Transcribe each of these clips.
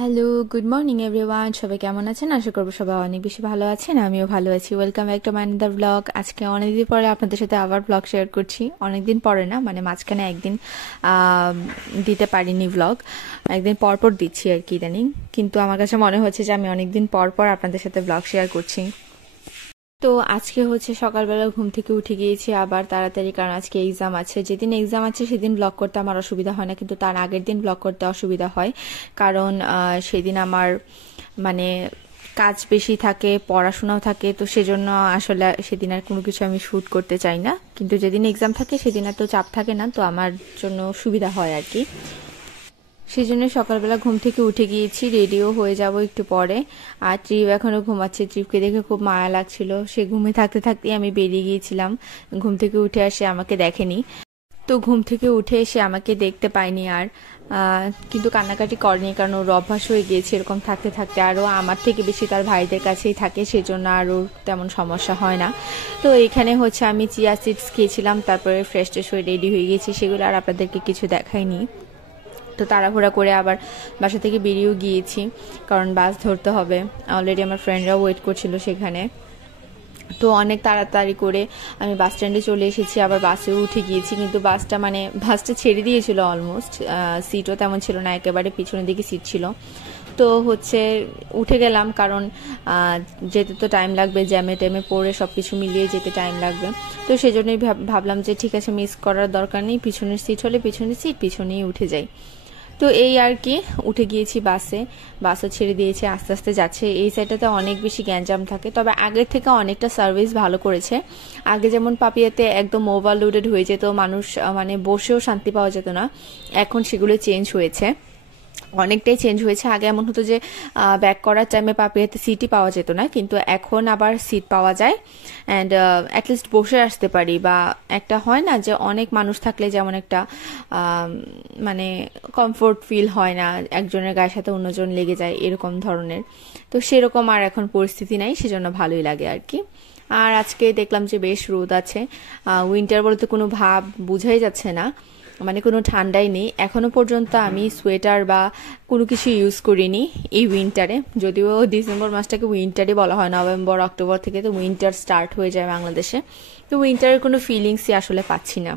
Hello, good morning everyone. সবাই কেমন আছেন? আশা করবো সবাই অনেক বেশি ভালো আছেন। আমিও ভালো আছি। Welcome back to my another blog. আজকে অনেকদিন পরে আপনাদের সাথে আবার ব্লগ শেয়ার করছি। অনেকদিন পরে না, মানে মাঝখানে একদিন দিতে পারিনি ব্লগ। একদিন পর পর দিচ্ছি আর কি ইদানিং। কিন্তু আমার কাছে মনে হচ্ছে যে আমি অনেকদিন পর পর আপনাদের সাথে ব্লগ শেয়ার করছি। তো আজকে হচ্ছে সকালবেলা ঘুম থেকে উঠে গিয়েছি আবার তাড়াতাড়ি, কারণ আজকে এক্সাম আছে। যেদিন এক্সাম আছে সেদিন ব্লগ করতে আমার অসুবিধা হয় না, কিন্তু তার আগের দিন ব্লগ করতে অসুবিধা হয়। কারণ সেদিন আমার মানে কাজ বেশি থাকে, পড়াশোনাও থাকে, তো সেজন্য আসলে সেদিন আর কোনো কিছু আমি শ্যুট করতে চাই না। কিন্তু যেদিন এক্সাম থাকে সেদিন আর তো চাপ থাকে না, তো আমার জন্য সুবিধা হয় আর কি। সেই জন্য সকালবেলা ঘুম থেকে উঠে গিয়েছি, রেডিও হয়ে যাব একটু পরে। আর ট্রিপ এখনো ঘুমাচ্ছে, ট্রিপকে দেখে খুব মায়া লাগছিল। সে ঘুমে থাকতে থাকতেই আমি বেরিয়ে গিয়েছিলাম। ঘুম থেকে উঠে আসে আমাকে দেখেনি, তো ঘুম থেকে উঠে এসে আমাকে দেখতে পাইনি আর। কিন্তু কান্নাকাটি করেনি, কারণ ওর অভ্যাস হয়ে গিয়েছে এরকম থাকতে থাকতে। আরও আমার থেকে বেশি তার ভাইদের কাছেই থাকে, সেজন্য আর ওর তেমন সমস্যা হয় না। তো এখানে হচ্ছে আমি চিয়া সিডস খেয়েছিলাম, তারপরে ফ্রেশ ট্রেশ হয়ে রেডি হয়ে গেছি, সেগুলো আর আপনাদেরকে কিছু দেখাইনি। তো তাড়াহুড়া করে আবার বাসা থেকে বেরিয়েও গিয়েছি, কারণ বাস ধরতে হবে। অলরেডি আমার ফ্রেন্ডরাও ওয়েট করছিল সেখানে। তো অনেক তাড়াতাড়ি করে আমি বাস স্ট্যান্ডে চলে এসেছি, আবার বাসেও উঠে গিয়েছি। কিন্তু বাসটা ছেড়ে দিয়েছিল অলমোস্ট, সিটও তেমন ছিল না, একেবারে পিছনের দিকে সিট ছিল। তো হচ্ছে উঠে গেলাম, কারণ যেতে তো টাইম লাগবে, জ্যামে ট্যামে পড়ে সব কিছু মিলিয়ে যেতে টাইম লাগবে। তো সেজন্যই ভাবলাম যে ঠিক আছে, মিস করার দরকার নেই, পিছনের সিট হলে পিছনের সিট, পিছনেই উঠে যাই। তো এই আর কি, উঠে গিয়েছি বাসও ছেড়ে দিয়েছে, আস্তে আস্তে যাচ্ছে। এই সাইডটাতে অনেক বেশি গ্যাঞ্জাম থাকে, তবে আগের থেকে অনেকটা সার্ভিস ভালো করেছে। আগে যেমন পাপিয়াতে একদম ওভারলোডেড হয়ে যেত, মানুষ মানে বসেও শান্তি পাওয়া যেত না, এখন সেগুলো চেঞ্জ হয়েছে, অনেকটাই চেঞ্জ হয়েছে। আগে এমন হতো যে ব্যাক করার টাইমে পাপিয়াতে সিটই পাওয়া যেত না, কিন্তু এখন আবার সিট পাওয়া যায়। অ্যান্ড অ্যাটলিস্ট বসে আসতে পারি, বা একটা হয় না যে অনেক মানুষ থাকলে যেমন একটা মানে কমফোর্ট ফিল হয় না, একজনের গায়ের সাথে অন্যজন লেগে যায় এরকম ধরনের। তো সেরকম আর এখন পরিস্থিতি নাই, সেজন্য ভালোই লাগে আর কি। আর আজকে দেখলাম যে বেশ রোদ আছে, উইন্টার বলতে কোনো ভাব বোঝাই যাচ্ছে না, মানে কোনো ঠান্ডাই নেই। এখনো পর্যন্ত আমি সোয়েটার বা কোনো কিছু ইউজ করিনি এই উইন্টারে, যদিও ডিসেম্বর মাসটাকে উইন্টারই বলা হয়, নভেম্বর অক্টোবর থেকে তো উইন্টার স্টার্ট হয়ে যায় বাংলাদেশে। তো উইন্টারের কোনো ফিলিংসই আসলে পাচ্ছি না।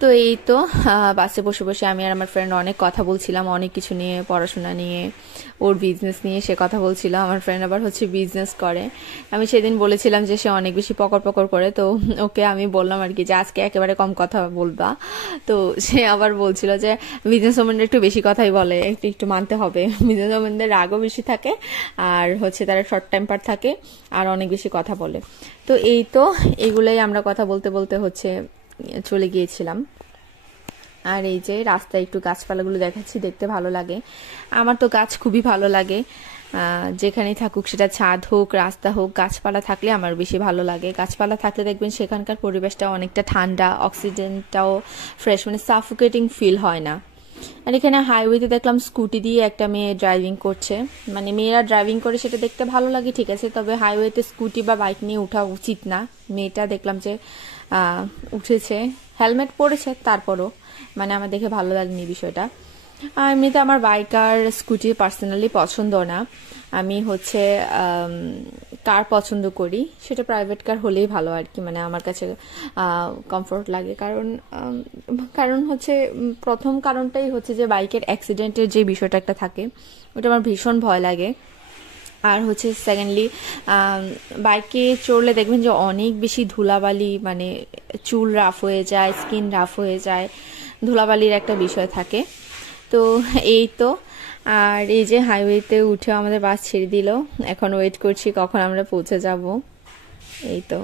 তো এই তো বাসে বসে বসে আমি আর আমার ফ্রেন্ড অনেক কথা বলছিলাম, অনেক কিছু নিয়ে, পড়াশোনা নিয়ে, ওর বিজনেস নিয়ে সে কথা বলছিল। আমার ফ্রেন্ড আবার হচ্ছে বিজনেস করে। আমি সেদিন বলেছিলাম যে সে অনেক বেশি পকর পকর করে, তো ওকে আমি বললাম আর কি যে আজকে একেবারে কম কথা বলবা। তো সে আবার বলছিল যে বিজনেস ওমেনরা একটু বেশি কথাই বলে, একটু একটু মানতে হবে। বিজনেস ওমেনদের রাগও বেশি থাকে, আর হচ্ছে তারা শর্ট টেম্পার থাকে, আর অনেক বেশি কথা বলে। তো এই তো এগুলোই আমরা কথা বলতে বলতে হচ্ছে চলে গিয়েছিলাম। আর এই যে রাস্তায় একটু গাছপালাগুলো দেখাচ্ছি, দেখতে ভালো লাগে। আমার তো গাছ খুবই ভালো লাগে, যেখানেই থাকুক, সেটা ছাদ হোক, রাস্তা হোক, গাছপালা থাকলে আমার বেশি ভালো লাগে। গাছপালা থাকলে দেখবেন সেখানকার পরিবেশটা অনেকটা ঠান্ডা, অক্সিজেনটাও ফ্রেশ, মানে সাফোকেটিং ফিল হয় না। আর এখানে হাইওয়েতে দেখলাম স্কুটি দিয়ে একটা মেয়ে ড্রাইভিং করছে, মানে মেয়েরা ড্রাইভিং করে সেটা দেখতে ভালো লাগে, ঠিক আছে, তবে হাইওয়েতে স্কুটি বা বাইক নিয়ে ওঠা উচিত না। মেয়েটা দেখলাম যে উঠেছে, হেলমেট পরেছে, তারপরও মানে আমার দেখে ভালো লাগেনি বিষয়টা। আর এমনিতে আমার বাইক আর স্কুটি পার্সোনালি পছন্দ না, আমি হচ্ছে কার পছন্দ করি, সেটা প্রাইভেট কার হলেই ভালো আর কি, মানে আমার কাছে কমফোর্ট লাগে। কারণ হচ্ছে প্রথম কারণটাই হচ্ছে যে বাইকের অ্যাক্সিডেন্টের যে বিষয়টা একটা থাকে, ওটা আমার ভীষণ ভয় লাগে। আর হচ্ছে সেকেন্ডলি, বাইকে চড়লে দেখবেন যে অনেক বেশি ধুলাবালি, মানে চুল রাফ হয়ে যায়, স্কিন রাফ হয়ে যায়, ধুলাবালির একটা বিষয় থাকে। তো এই তো, আর এই যে হাইওয়েতে উঠে আমাদের বাস ছেড়ে দিল, এখন ওয়েট করছি কখন আমরা পৌঁছে যাব। এই তো।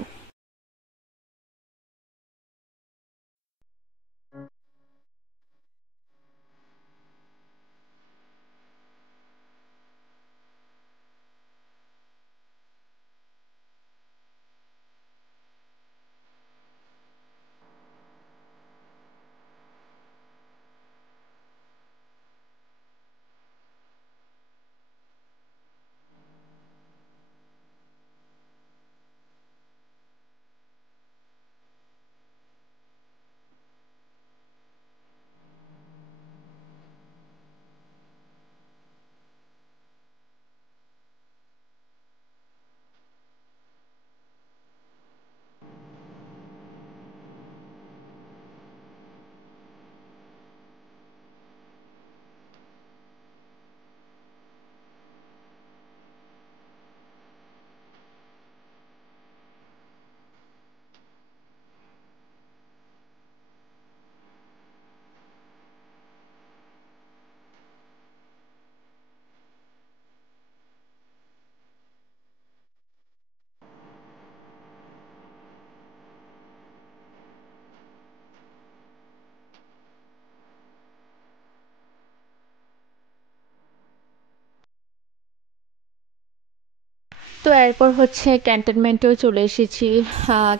তো এরপর হচ্ছে ক্যান্টনমেন্টেও চলে এসেছি।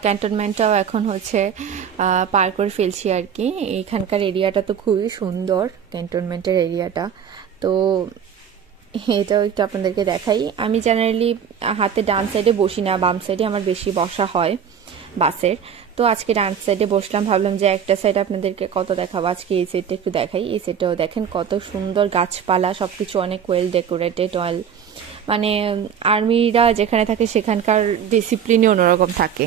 ক্যান্টনমেন্টটাও এখন হচ্ছে পার করে ফেলছি আর কি। এখানকার এরিয়াটা তো খুবই সুন্দর, ক্যান্টনমেন্টের এরিয়াটা। তো এটাও একটু আপনাদেরকে দেখাই। আমি জেনারেলি হাতে ডান সাইডে বসি না, বাম সাইডে আমার বেশি বসা হয় বাসের। তো আজকে ডান সাইডে বসলাম, ভাবলাম যে একটা সাইড আপনাদেরকে কত দেখাবো, আজকে এই সাইডটা একটু দেখাই। এই সাইডটাও দেখেন কত সুন্দর গাছপালা, সবকিছু অনেক ওয়েল ডেকোরেটেড, মানে আর্মিরা যেখানে থাকে সেখানকার ডিসিপ্লিনই অন্যরকম থাকে।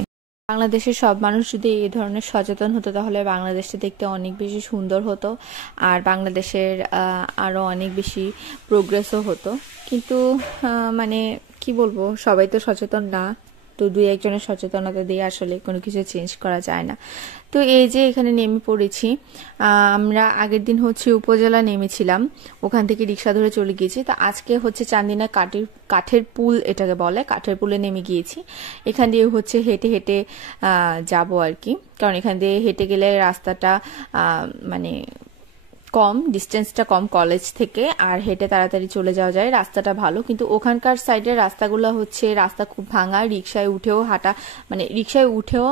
বাংলাদেশের সব মানুষ যদি এই ধরনের সচেতন হতো তাহলে বাংলাদেশটা দেখতে অনেক বেশি সুন্দর হতো, আর বাংলাদেশের আরও অনেক বেশি প্রোগ্রেসও হতো। কিন্তু মানে কি বলবো, সবাই তো সচেতন না। তো দুই একজনের সচেতনতা দিয়ে আসলে কোনো কিছু চেঞ্জ করা যায় না। তো এই যে এখানে নেমে পড়েছি। আমরা আগের দিন হচ্ছে উপজেলা নেমেছিলাম, ওখান থেকে রিক্সা ধরে চলে গিয়েছি। তো আজকে হচ্ছে চান্দিনা কাঠের পুল, এটাকে বলে, কাঠের পুলে নেমে গিয়েছি। এখান দিয়ে হচ্ছে হেঁটে হেঁটে যাব আর কি, কারণ এখান দিয়ে হেঁটে গেলে রাস্তাটা মানে কম, ডিস্টেন্সটা কম কলেজ থেকে, আর হেঁটে তাড়াতাড়ি চলে যাওয়া যায়, রাস্তাটা ভালো। কিন্তু ওখানকার সাইডের রাস্তাগুলো হচ্ছে রাস্তা খুব ভাঙা, রিক্সায় উঠেও হাঁটা, মানে রিক্সায় উঠেও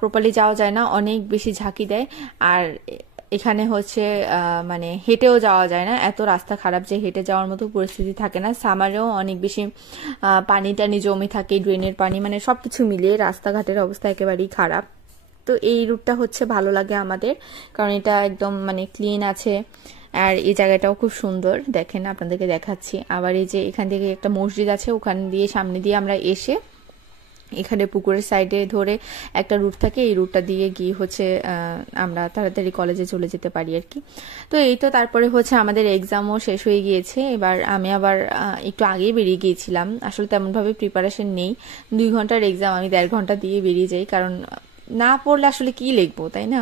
প্রপারলি যাওয়া যায় না, অনেক বেশি ঝাঁকি দেয়। আর এখানে হচ্ছে মানে হেঁটেও যাওয়া যায় না, এত রাস্তা খারাপ যে হেঁটে যাওয়ার মতো পরিস্থিতি থাকে না। সামারেও অনেক বেশি পানি টানি জমে থাকে, ড্রেনের পানি, মানে সবকিছু মিলিয়ে রাস্তাঘাটের অবস্থা একেবারেই খারাপ। তো এই রুটটা হচ্ছে ভালো লাগে আমাদের, কারণ এটা একদম মানে ক্লিন আছে, আর এই জায়গাটাও খুব সুন্দর। দেখেন আপনাদেরকে দেখাচ্ছি। আবার এই যে এখান থেকে একটা মসজিদ আছে, ওখান দিয়ে সামনে দিয়ে আমরা এসে এখানে পুকুরের সাইডে ধরে একটা রুট থাকে, এই রুটটা দিয়ে গিয়ে হচ্ছে আমরা তাড়াতাড়ি কলেজে চলে যেতে পারি আর কি। তো এই তো তারপরে হচ্ছে আমাদের এক্সামও শেষ হয়ে গিয়েছে। এবার আমি আবার একটু আগেই বেরিয়ে গিয়েছিলাম, আসলে তেমনভাবে প্রিপারেশন নেই। 2 ঘন্টার এক্সাম, আমি 1.5 ঘন্টা দিয়ে বেরিয়ে যাই, কারণ না পড়লে আসলে কি লিখবো, তাই না?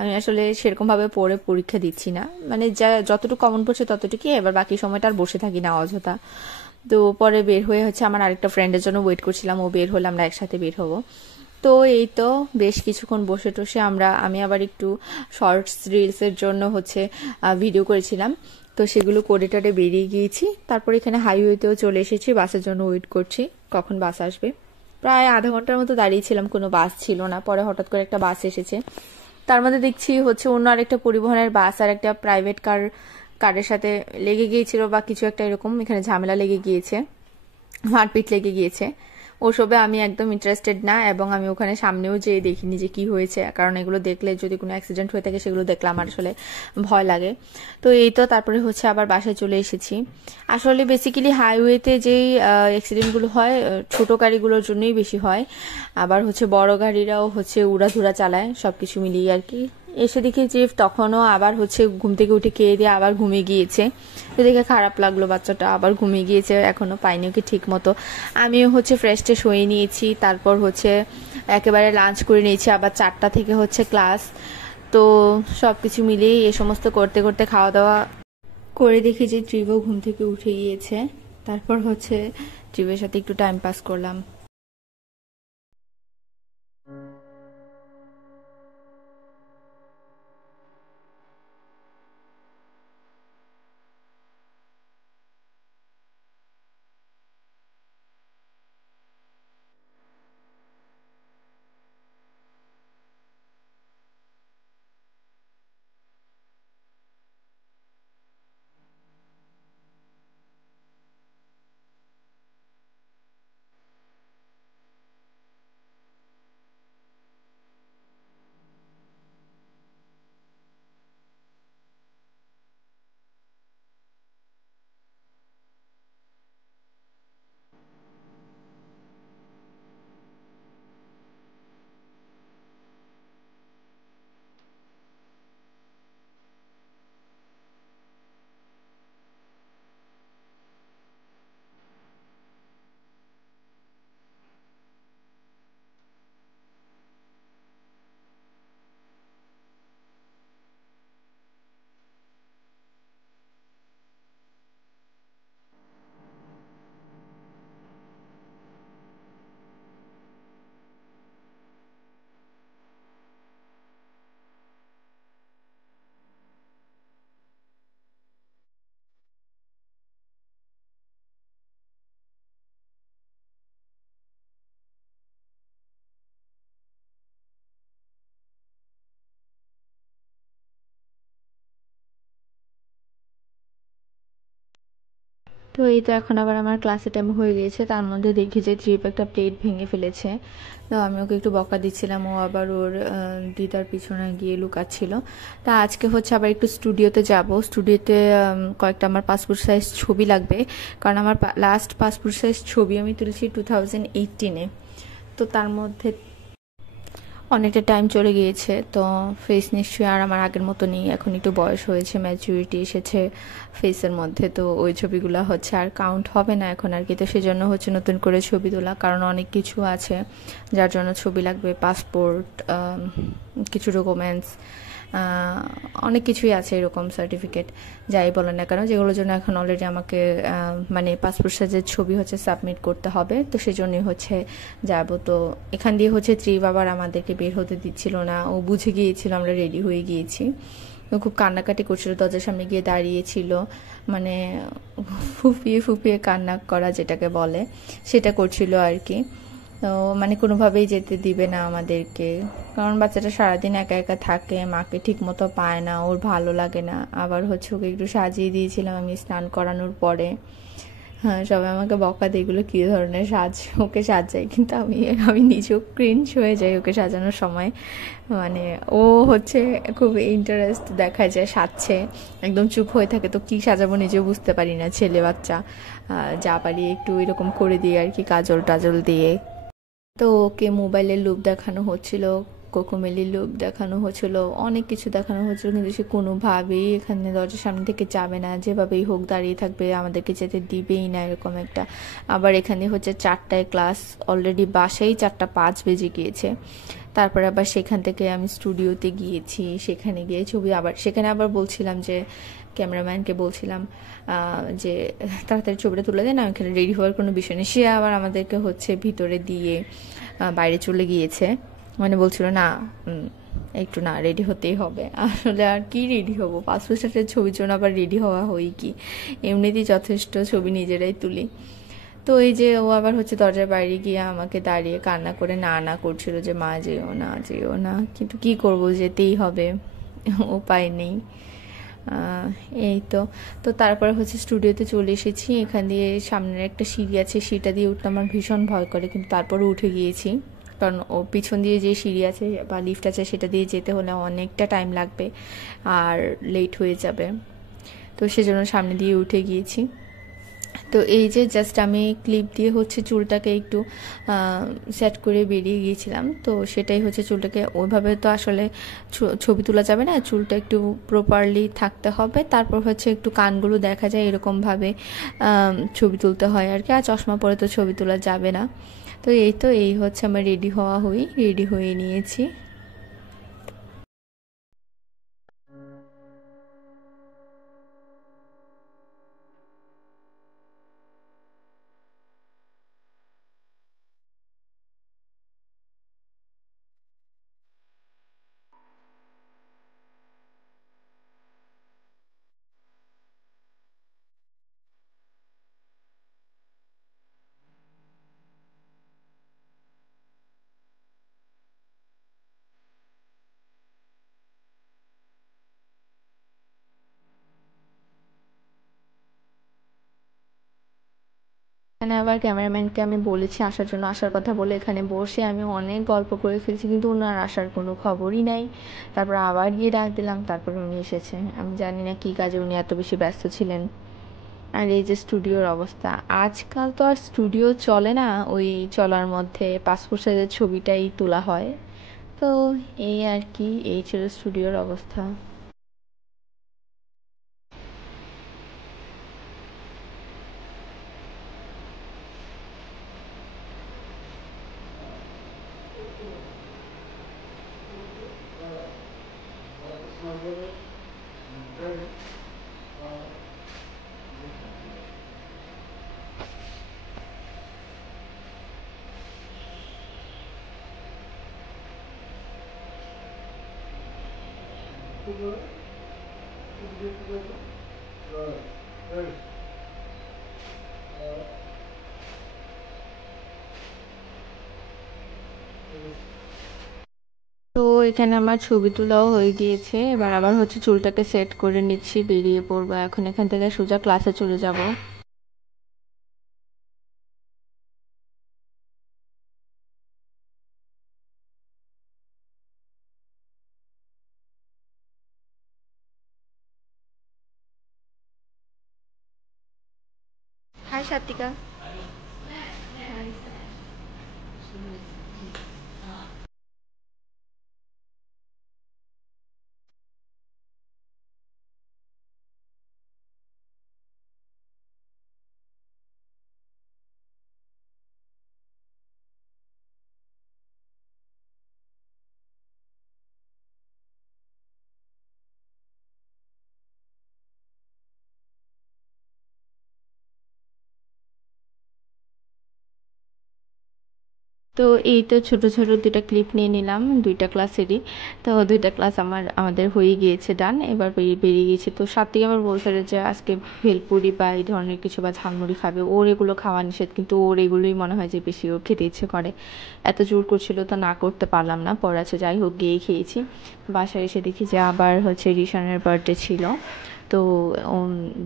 আমি আসলে সেরকম ভাবে পড়ে পরীক্ষা দিচ্ছি না, মানে যা যতটুকু কমন পড়ছে ততটুকুই, এবার বাকি সময়টা আর বসে থাকি না অযথা। তো পরে বের হয়ে হচ্ছে আমার আরেকটা ফ্রেন্ডের জন্য ওয়েট করছিলাম, ও বের হলে আমরা একসাথে বের হবো। তো এই তো বেশ কিছুক্ষণ বসে টসে আমি আবার একটু শর্টস রিলসের জন্য হচ্ছে ভিডিও করেছিলাম। তো সেগুলো করে টোরে বেরিয়ে গিয়েছি। তারপর এখানে হাইওয়েতেও চলে এসেছি, বাসের জন্য ওয়েট করছি কখন বাস আসবে। প্রায় আধা ঘন্টার মতো দাঁড়িয়েছিলাম, কোনো বাস ছিল না। পরে হঠাৎ করে একটা বাস এসেছে, তার মধ্যে দেখছি হচ্ছে অন্য আরেকটা পরিবহনের বাস আর একটা প্রাইভেট কারের সাথে লেগে গিয়েছিল বা কিছু একটা, এরকম এখানে ঝামেলা লেগে গিয়েছে, মারপিট লেগে গিয়েছে। ওসবে আমি একদম ইন্টারেস্টেড না, এবং আমি ওখানে সামনেও যেয়ে দেখিনি যে কি হয়েছে, কারণ এগুলো দেখলে যদি কোনো অ্যাক্সিডেন্ট হয়ে থাকে সেগুলো দেখলে আমার আসলে ভয় লাগে। তো এই তো তারপরে হচ্ছে আবার বাসায় চলে এসেছি। আসলে বেসিক্যালি হাইওয়েতে যেই অ্যাক্সিডেন্টগুলো হয় ছোট গাড়িগুলোর জন্যই বেশি হয়, আবার হচ্ছে বড় গাড়িরাও হচ্ছে উড়াধুরা চালায়, সবকিছু মিলিয়ে আর কি। এসে দেখি যে তখনও আবার হচ্ছে ঘুম থেকে উঠে খেয়ে দিয়ে আবার ঘুমিয়ে গিয়েছে। তো দেখে খারাপ লাগলো, বাচ্চাটা আবার ঘুমিয়ে গিয়েছে, এখনো পাইনি ওকে ঠিক মতো। আমিও হচ্ছে ফ্রেশ ট্রেশ হয়ে নিয়েছি, তারপর হচ্ছে একেবারে লাঞ্চ করে নিয়েছি, আবার 4টা থেকে হচ্ছে ক্লাস। তো সবকিছু মিলিয়ে এ সমস্ত করতে করতে খাওয়া দাওয়া করে দেখি যে ট্রিভও ঘুম থেকে উঠে গিয়েছে। তারপর হচ্ছে ট্রিভের সাথে একটু টাইম পাস করলাম। তো এই তো এখন আবার আমার ক্লাসের টাইম হয়ে গিয়েছে, তার মধ্যে দেখি যে ট্রিপ একটা প্লেট ভেঙে ফেলেছে। তো আমি ওকে একটু বকা দিচ্ছিলাম, ও আবার ওর দিদার পিছনে গিয়ে লুকাচ্ছিল। তা আজকে হচ্ছে আবার একটু স্টুডিওতে যাব। স্টুডিওতে কয়েকটা আমার পাসপোর্ট সাইজ ছবি লাগবে, কারণ আমার লাস্ট পাসপোর্ট সাইজ ছবি আমি তুলেছি 2018-এ। তো তার মধ্যে অনেকটা টাইম চলে গিয়েছে, তো ফেস নিশ্চয়ই আর আমার আগের মতো নেই, এখন একটু বয়স হয়েছে, ম্যাচুরিটি এসেছে ফেসের মধ্যে, তো ওই ছবিগুলো হচ্ছে আর কাউন্ট হবে না এখন আর কি। তো সেজন্য হচ্ছে নতুন করে ছবি তোলা, কারণ অনেক কিছু আছে যার জন্য ছবি লাগবে, পাসপোর্ট, কিছু ডকুমেন্টস, অনেক কিছুই আছে এরকম, সার্টিফিকেট যাই বলেন না কেন, যেগুলোর জন্য এখন অলরেডি আমাকে মানে পাসপোর্ট সাইজের ছবি হচ্ছে সাবমিট করতে হবে। তো সেজন্যই হচ্ছে যাব। তো এখান দিয়ে হচ্ছে বাবার আমাদেরকে বের হতে দিচ্ছিল না, ও বুঝে গিয়েছিল আমরা রেডি হয়ে গিয়েছি। ও খুব কান্নাকাটি করছিল, দরজার সামনে গিয়ে দাঁড়িয়েছিল, মানে ফুপিয়ে ফুপিয়ে কান্না করা যেটাকে বলে সেটা করছিল আর কি। তো মানে কোনোভাবেই যেতে দিবে না আমাদেরকে, কারণ বাচ্চাটা সারাদিন একা একা থাকে, মাকে ঠিক মতো পায় না, ওর ভালো লাগে না। আবার হচ্ছে ওকে একটু সাজিয়ে দিয়েছিলাম আমি স্নান করানোর পরে। হ্যাঁ, সবাই আমাকে বকা দেয় এগুলো কী ধরনের সাজ, ওকে সাজাই, কিন্তু আমি আমি নিজেও ক্রিঞ্জ হয়ে যাই ওকে সাজানোর সময়। মানে ও হচ্ছে খুব ইন্টারেস্ট দেখায় যায় সাজছে, একদম চুপ হয়ে থাকে, তো কি সাজাবো নিজেও বুঝতে পারি না, ছেলে বাচ্চা। যা পারি একটু এরকম করে দিই আর কি, কাজল টাজল দিয়ে। তো ওকে মোবাইলের লুপ দেখানো হচ্ছিল, কোকোমেলির লুপ দেখানো হচ্ছিল, অনেক কিছু দেখানো হচ্ছিল, কিন্তু সে কোনোভাবেই এখানে দরজার সামনে থেকে যাবে না, যেভাবেই হোক দাঁড়িয়ে থাকবে, আমাদেরকে যেতে দিবেই না এরকম একটা। আবার এখানে হচ্ছে 4টায় ক্লাস, অলরেডি বাসায় 4:05 বেজে গিয়েছে। তারপরে আবার সেখান থেকে আমি স্টুডিওতে গিয়েছি, সেখানে গিয়ে ছবি, আবার সেখানে আবার বলছিলাম যে ক্যামেরাম্যানকে বলছিলাম যে তাড়াতাড়ি ছবিটা তুলে দেন, এখানে রেডি হওয়ার কোনো বিষয় নেই। সে আবার আমাদেরকে হচ্ছে ভিতরে দিয়ে বাইরে চলে গিয়েছে, মানে বলছিল না একটু না রেডি হতেই হবে। আসলে আর কি রেডি হবো, পাসপোর্ট সাইজের ছবির জন্য আবার রেডি হওয়া হই কি, এমনিতেই যথেষ্ট ছবি নিজেরাই তুলি। তো এই যে ও আবার হচ্ছে দরজার বাইরে গিয়ে আমাকে দাঁড়িয়ে কান্না করে না না করছিল যে মা যেও না যেও না, কিন্তু কি করব, যেতেই হবে, উপায় নেই। এই তো। তো তারপরে হচ্ছে স্টুডিওতে চলে এসেছি, এখান দিয়ে সামনের একটা সিঁড়ি আছে, সিঁড়িটা দিয়ে উঠতে আমার ভীষণ ভয় করে, কিন্তু তারপরে উঠে গিয়েছি, কারণ ও পিছন দিয়ে যে সিঁড়ি আছে বা লিফট আছে সেটা দিয়ে যেতে হলে অনেকটা টাইম লাগবে আর লেট হয়ে যাবে। তো সেজন্য সামনে দিয়ে উঠে গিয়েছি। তো এই যে জাস্ট আমি ক্লিপ দিয়ে হচ্ছে চুলটাকে একটু সেট করে বেরিয়ে গিয়েছিলাম, তো সেটাই হচ্ছে চুলটাকে ওইভাবে তো আসলে ছবি তোলা যাবে না, চুলটা একটু প্রপারলি থাকতে হবে, তারপর হচ্ছে একটু কানগুলো দেখা যায় এরকমভাবে ছবি তুলতে হয় আর কি, আর চশমা পরে তো ছবি তোলা যাবে না। তো এই হচ্ছে আমার রেডি হয়ে নিয়েছি। এখানে আবার ক্যামেরাম্যানকে আমি বলেছি আসার জন্য, আসার কথা বলে এখানে বসে আমি অনেক গল্প করে ফেলছি, কিন্তু ওনার আসার কোনো খবরই নাই। তারপর আবার গিয়ে ডাক দিলাম, তারপর উনি এসেছে, আমি জানি না কী কাজে উনি এত বেশি ব্যস্ত ছিলেন। আর এই যে স্টুডিওর অবস্থা, আজকাল তো আর স্টুডিও চলে না, ওই চলার মধ্যে পাসপোর্ট সাইজের ছবিটাই তোলা হয়। তো এই আর কি, এই ছিল স্টুডিওর অবস্থা। তো এখানে আমার ছবি তোলাও হয়ে গিয়েছে, এবার আবার হচ্ছে চুলটাকে সেট করে নিচ্ছি, বেরিয়ে পড়বো এখন এখান থেকে, সোজা ক্লাসে চলে যাব। সাত্বিকা। তো এই তো ছোট ছোট দুইটা ক্লিপ নিয়ে নিলাম দুইটা ক্লাসেরই। তো দুইটা ক্লাস আমাদের হয়ে গিয়েছে, ডান। এবার বেরিয়ে গিয়েছে। তো সাত্বিক আবার বলছে যে আজকে ভেলপুরি বা এই ধরনের কিছু বা ঝালমুড়ি খাবে, ওর এগুলো খাওয়া নিষেধ, কিন্তু ওর এগুলোই মনে হয় যে বেশি ওর খেতে ইচ্ছে করে। এত জোর করছিল তো না করতে পারলাম না, পরে আছে যাই হোক গিয়েই খেয়েছি। বাসায় এসে দেখি যে আবার হচ্ছে রিশানের বার্থডে ছিল। তো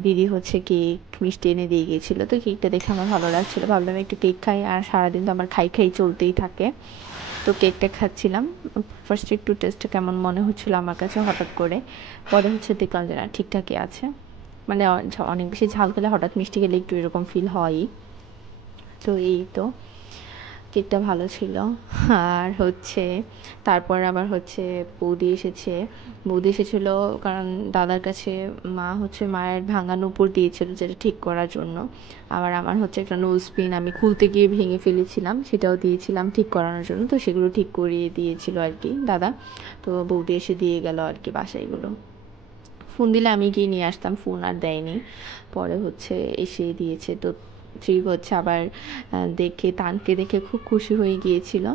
দিদি হচ্ছে কেক মিষ্টি এনে দিয়ে গিয়েছিলো, তো কেকটা দেখে আমার ভালো লাগছিলো, ভাবলাম একটু কেক খাই, আর সারাদিন তো আমার খাই খাই চলতেই থাকে। তো কেকটা খাচ্ছিলাম। ফার্স্ট একটু টেস্টটা কেমন মনে হচ্ছিলো আমার কাছে হঠাৎ করে, পরে হচ্ছে দেখলাম যে না ঠিকঠাকই আছে। মানে অনেক বেশি ঝাল খেলে, হঠাৎ মিষ্টি খেলে একটু এরকম ফিল হয়ই। তো এই তো কেকটা ভালো ছিল। আর হচ্ছে তারপর আবার হচ্ছে বৌদি এসেছিলো, কারণ দাদার কাছে মা হচ্ছে মায়ের ভাঙা নূপুর দিয়েছিল যেটা ঠিক করার জন্য। আবার আমার হচ্ছে একটা নোজ পিন আমি খুলতে গিয়ে ভেঙে ফেলেছিলাম, সেটাও দিয়েছিলাম ঠিক করানোর জন্য। তো সেগুলো ঠিক করিয়ে দিয়েছিল আর কি দাদা। তো বৌদি এসে দিয়ে গেল আর কি বাসায় এগুলো। ফোন দিলে আমি গিয়ে নিয়ে আসতাম, ফোন আর দেয়নি, পরে হচ্ছে এসে দিয়েছে। তো ঠিক হচ্ছে আবার দেখে তানকে দেখে খুব খুশি হয়ে গিয়েছিল,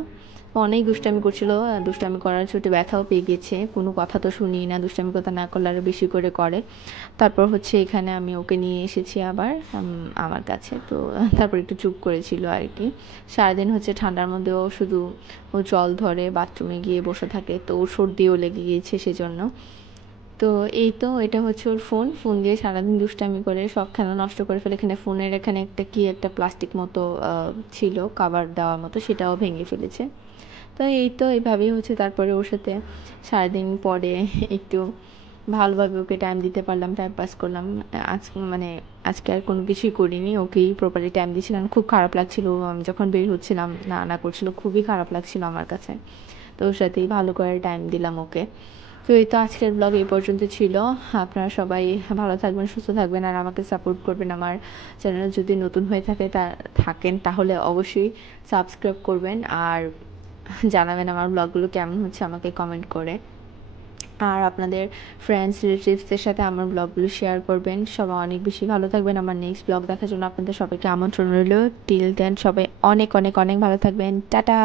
অনেক দুষ্টামি করছিল। দুষ্টামি করার ছুটে ব্যথাও পেয়ে গেছে, কোনো কথা তো শুনি না, দুষ্টামি কথা না করলে আরও বেশি করে করে। তারপর হচ্ছে এখানে আমি ওকে নিয়ে এসেছি আবার আমার কাছে। তো তারপর একটু চুপ করেছিল আর কি। সারাদিন হচ্ছে ঠান্ডার মধ্যেও শুধু ও জল ধরে, বাথরুমে গিয়ে বসে থাকে, তো ওর সর্দিও লেগে গিয়েছে সেজন্য। তো এই তো এটা হচ্ছে ওর ফোন দিয়ে সারাদিন দুষ্টামি করে সব খেলা নষ্ট করে ফেলে। এখানে ফোনের এখানে একটা কি একটা প্লাস্টিক মতো ছিল কাভার দেওয়ার মতো, সেটাও ভেঙে ফেলেছে। তো এই তো এইভাবেই হচ্ছে তারপরে ওর সাথে সারাদিন পরে একটু ভালোভাবে ওকে টাইম দিতে পারলাম, টাইম পাস করলাম। আজ মানে আজকে আর কোনো কিছুই করিনি, ওকেই প্রপারলি টাইম দিয়েছিলাম। খুব খারাপ লাগছিল আমি যখন বের হচ্ছিলাম, না করছিল, খুবই খারাপ লাগছিল আমার কাছে। তো ওর সাথেই ভালো করে টাইম দিলাম ওকে। তো এই তো আজকের ব্লগ এই পর্যন্ত ছিল। আপনারা সবাই ভালো থাকবেন, সুস্থ থাকবেন, আর আমাকে সাপোর্ট করবেন। আমার চ্যানেল যদি নতুন হয়ে থাকেন তাহলে অবশ্যই সাবস্ক্রাইব করবেন, আর জানাবেন আমার ব্লগগুলো কেমন হচ্ছে আমাকে কমেন্ট করে। আর আপনাদের ফ্রেন্ডস রিলেটিভসদের সাথে আমার ব্লগগুলো শেয়ার করবেন। সবাই অনেক বেশি ভালো থাকবেন। আমার নেক্সট ব্লগ দেখার জন্য আপনাদের সবাইকে আমন্ত্রণ রইল। টিল দেন সবাই অনেক অনেক অনেক ভালো থাকবেন। টাটা।